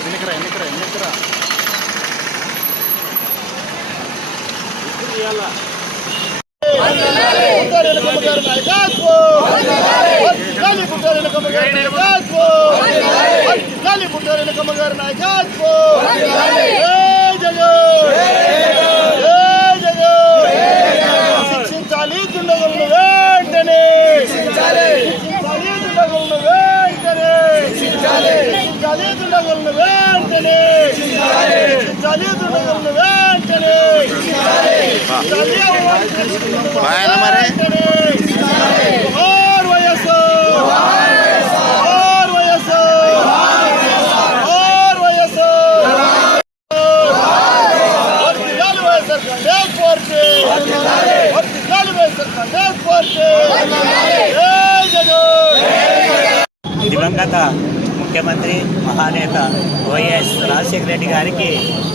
ఎన్నికరా ఎన్నికరా ఎన్నికరా. ఇప్పుడు చేయాలా కమ్మగారు నాయకత్వం శిక్షించాలి దుండగులను దుండగులను వెంటనే. శిక్షించాలి దుండగులను వెంటనే దివంగత ముఖ్యమంత్రి మహానేత వైఎస్ రాజశేఖర రెడ్డి గారికి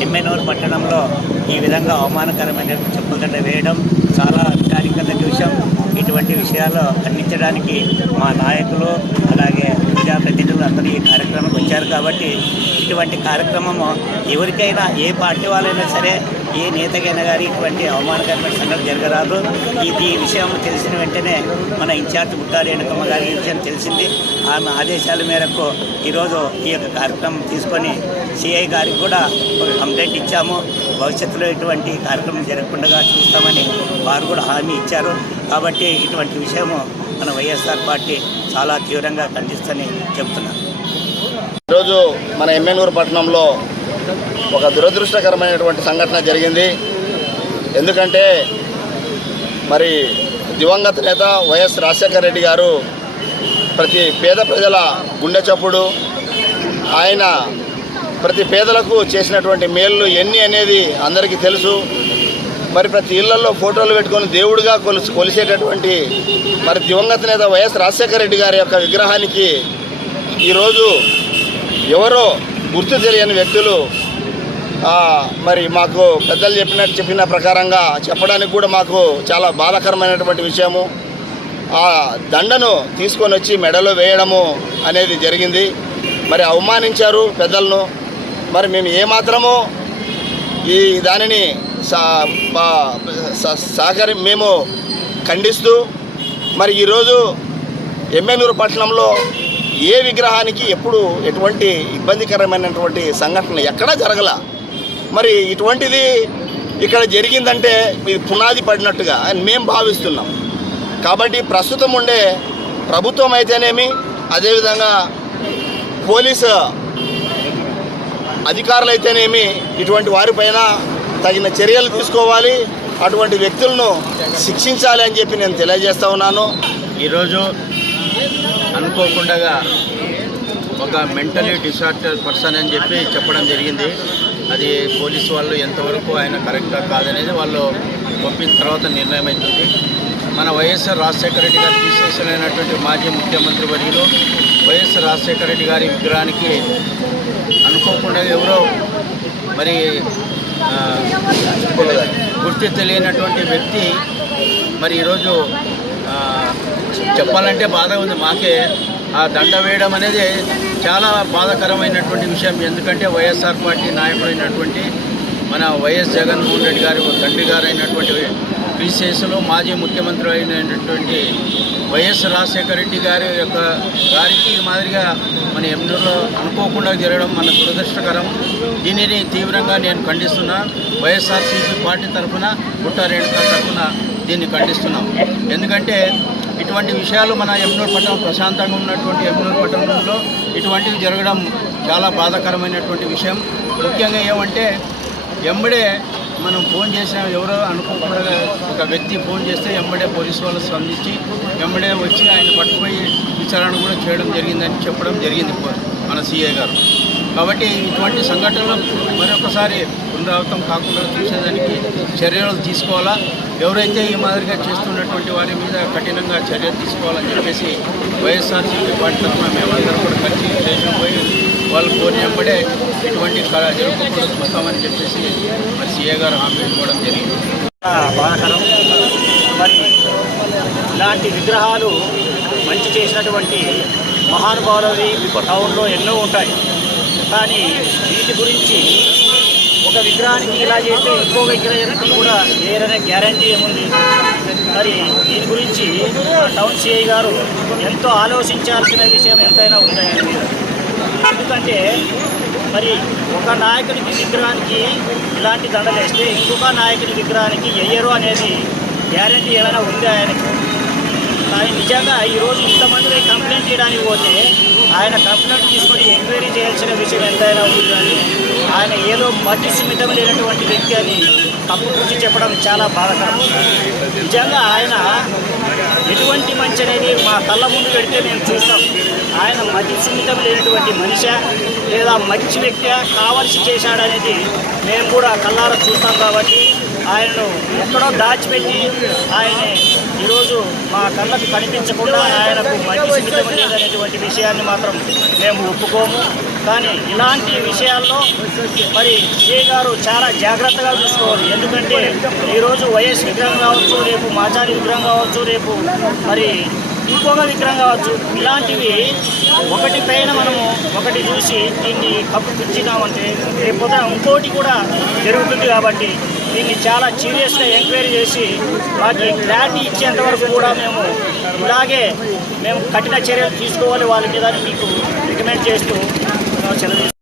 ఎమ్మెనూరు పట్టణంలో ఈ విధంగా అవమానకరమైన చెప్పుదట వేయడం చాలా విచారికత విషయం ఇటువంటి విషయాలు ఖండించడానికి మా నాయకులు అలాగే ప్రజాప్రతినిధులు అందరూ ఈ కార్యక్రమానికి వచ్చారు కాబట్టి ఇటువంటి కార్యక్రమము ఎవరికైనా ఏ పార్టీ వాళ్ళైనా సరే ఏ నేతకైనా కానీ ఇటువంటి అవమానకరమైన సంఘటన జరగరాదు. ఇది ఈ విషయం తెలిసిన వెంటనే మన ఇన్ఛార్జ్ గుట్టారి వెనుకమ్మ గారి విషయం తెలిసింది. ఆమె ఆదేశాల మేరకు ఈరోజు ఈ యొక్క కార్యక్రమం తీసుకొని సిఐ గారికి కూడా ఒక కంప్లైంట్ ఇచ్చాము. భవిష్యత్తులో ఇటువంటి కార్యక్రమం జరగకుండా చూస్తామని వారు కూడా హామీ ఇచ్చారు. కాబట్టి ఇటువంటి విషయము మన వైఎస్ఆర్ పార్టీ చాలా తీవ్రంగా ఖండిస్తని చెబుతున్నారు ఈరోజు మన ఎమ్మెనూరు పట్టణంలో ఒక దురదృష్టకరమైనటువంటి సంఘటన జరిగింది. ఎందుకంటే మరి దివంగత నేత వైఎస్ రాజశేఖర రెడ్డి గారు ప్రతి పేద ప్రజల గుండె చప్పుడు ఆయన ప్రతి పేదలకు చేసినటువంటి మేళ్ళు ఎన్ని అనేది అందరికీ తెలుసు. మరి ప్రతి ఇళ్ళలో ఫోటోలు పెట్టుకొని దేవుడిగా కొలిసి కొలిసేటటువంటి మరి దివంగత నేత వైఎస్ రాజశేఖర రెడ్డి గారి యొక్క విగ్రహానికి ఈరోజు ఎవరో గుర్తు తెలియని వ్యక్తులు మరి మాకు పెద్దలు చెప్పినట్టు చెప్పిన ప్రకారంగా చెప్పడానికి కూడా మాకు చాలా బాధాకరమైనటువంటి విషయము. ఆ దండను తీసుకొని వచ్చి మెడలో వేయడము అనేది జరిగింది. మరి అవమానించారు పెద్దలను. మరి మేము ఏమాత్రము ఈ దానిని సా స- సహకరి మేము ఖండిస్తూ మరి ఈరోజు ఎమ్మెనూరు పట్టణంలో ఏ విగ్రహానికి ఎప్పుడు ఎటువంటి ఇబ్బందికరమైనటువంటి సంఘటన ఎక్కడా జరగల. మరి ఇటువంటిది ఇక్కడ జరిగిందంటే ఇది పునాది పడినట్టుగా అని మేము భావిస్తున్నాం. కాబట్టి ప్రస్తుతం ఉండే ప్రభుత్వం అయితేనేమి అదేవిధంగా పోలీసు అధికారులు అయితేనేమి ఇటువంటి వారిపైన తగిన చర్యలు తీసుకోవాలి అటువంటి వ్యక్తులను శిక్షించాలి అని చెప్పి నేను తెలియజేస్తా ఉన్నాను. ఈరోజు అనుకోకుండా ఒక మెంటలీ డిసార్డర్ పర్సన్ అని చెప్పి చెప్పడం జరిగింది. అది పోలీసు వాళ్ళు ఎంతవరకు ఆయన కరెక్టా కాదనేది వాళ్ళు పంపిన తర్వాత నిర్ణయం అవుతుంది. మన వైఎస్ఆర్ రాజశేఖర రెడ్డి గారు తీసేసలైనటువంటి మాజీ ముఖ్యమంత్రి వర్యులు వైఎస్ రాజశేఖర రెడ్డి గారి విగ్రహానికి అనుకోకుండా ఎవరో మరి గుర్తి గుర్తు తెలియనటువంటి వ్యక్తి మరి ఈరోజు చెప్పాలంటే బాధ ఉంది. మాకే ఆ దండ వేయడం అనేది చాలా బాధాకరమైనటువంటి విషయం. ఎందుకంటే వైఎస్ఆర్ పార్టీ నాయకుడైనటువంటి మన వైఎస్ జగన్మోహన్ రెడ్డి గారు తండ్రి గారు అయినటువంటి మాజీ ముఖ్యమంత్రి అయినటువంటి వైఎస్ రాజశేఖర రెడ్డి గారి యొక్క గారికి ఈ మాదిరిగా మన ఎమ్మెల్యేలో అనుకోకుండా జరగడం మన దురదృష్టకరం. దీనిని తీవ్రంగా నేను ఖండిస్తున్నా. వైఎస్ఆర్సీపీ పార్టీ తరఫున గుట్టారేణుక తరఫున దీన్ని ఖండిస్తున్నాం. ఎందుకంటే ఇటువంటి విషయాలు మన ఎమ్నూరు పట్టణం ప్రశాంతంగా ఉన్నటువంటి ఎమ్నూర్ పట్టణంలో ఇటువంటివి జరగడం చాలా బాధాకరమైనటువంటి విషయం. ముఖ్యంగా ఏమంటే ఎంబడే మనం ఫోన్ చేసిన ఎవరో అనుకోకుండా ఒక వ్యక్తి ఫోన్ చేస్తే ఎంబడే పోలీసు వాళ్ళు స్పందించి ఎంబడే వచ్చి ఆయన పట్టుకుపోయి విచారణ కూడా చేయడం జరిగిందని చెప్పడం జరిగింది మన సీఏ గారు. కాబట్టి ఇటువంటి సంఘటనలు మరొకసారి పునరావృతం కాకుండా చూసేదానికి చర్యలు తీసుకోవాలా? ఎవరైతే ఈ మాదిరిగా చేస్తున్నటువంటి వారి మీద కఠినంగా చర్యలు తీసుకోవాలని చెప్పేసి వైఎస్ఆర్సీపీ పార్టీ తరఫున మేమందరం కూడా కలిసి స్టేషన్ పోయి వాళ్ళు కోరి వెంబడే ఇటువంటి జరగకుండా చూస్తామని చెప్పేసి మరి సీఏ గారు హామీ ఇవ్వడం జరిగింది. బాధాకరం. మరి ఇలాంటి విగ్రహాలు మంచి చేసినటువంటి మహానుభావులవి ఇప్పుడు టౌన్లో ఎన్నో ఉంటాయి. కానీ వీటి గురించి ఒక విగ్రహానికి ఇలా చేస్తే ఇంకో విగ్రహానికి కూడా వేరనే గ్యారంటీ ఏముంది? మరి దీని గురించి టౌన్ సిఐ గారు ఎంతో ఆలోచించాల్సిన విషయం ఎంతైనా ఉందని ఎందుకంటే మరి ఒక నాయకునికి విగ్రహానికి ఇలాంటి దండలు వేస్తే ఇంకొక నాయకుని విగ్రహానికి వెయ్యరు అనేది గ్యారంటీ ఏమైనా ఉందా ఆయనకు? కానీ నిజంగా ఈరోజు ఇంతమంది కంప్లైంట్ చేయడానికి పోతే ఆయన కంప్లైంట్ తీసుకొని ఎంక్వైరీ చేయాల్సిన విషయం ఎంతైనా ఉంది కానీ ఆయన ఏదో మధ్య సున్నితం లేనటువంటి వ్యక్తి అని తప్పు గురించి చెప్పడం చాలా బాధకరం. నిజంగా ఆయన ఎటువంటి మంచి అనేది మా కళ్ళ ముందు పెడితే మేము చూస్తాం. ఆయన మతి సున్నితం లేనటువంటి మనిషి లేదా మంచి వ్యక్తి కావలసి చేశాడనేది మేము కూడా కళ్ళారా చూస్తాం కాబట్టి ఆయనను ఎక్కడో దాచిపెట్టి ఆయన ఈరోజు మా కళ్ళకు కనిపించకుండా ఆయనకు మంచి సిద్ధం లేదనేటువంటి విషయాన్ని మాత్రం మేము ఒప్పుకోము. కానీ ఇలాంటి విషయాల్లో మరి ఏ గారు చాలా జాగ్రత్తగా చూసుకోవాలి. ఎందుకంటే ఈరోజు వైఎస్ విగ్రహం కావచ్చు రేపు మాచారి విగ్రహం కావచ్చు రేపు మరి ఇంకొక విగ్రహం కావచ్చు. ఇలాంటివి ఒకటి పైన మనము ఒకటి చూసి దీన్ని కప్పు పిచ్చినామంటే రేపు ఇంకోటి కూడా జరుగుతుంది కాబట్టి దీన్ని చాలా సీరియస్గా ఎంక్వైరీ చేసి వాటికి క్లారిటీ ఇచ్చేంత వరకు కూడా మేము ఇలాగే మేము కఠిన చర్యలు తీసుకోవాలి వాళ్ళ మీద మీకు రికమెండ్ చేస్తూ సెలవు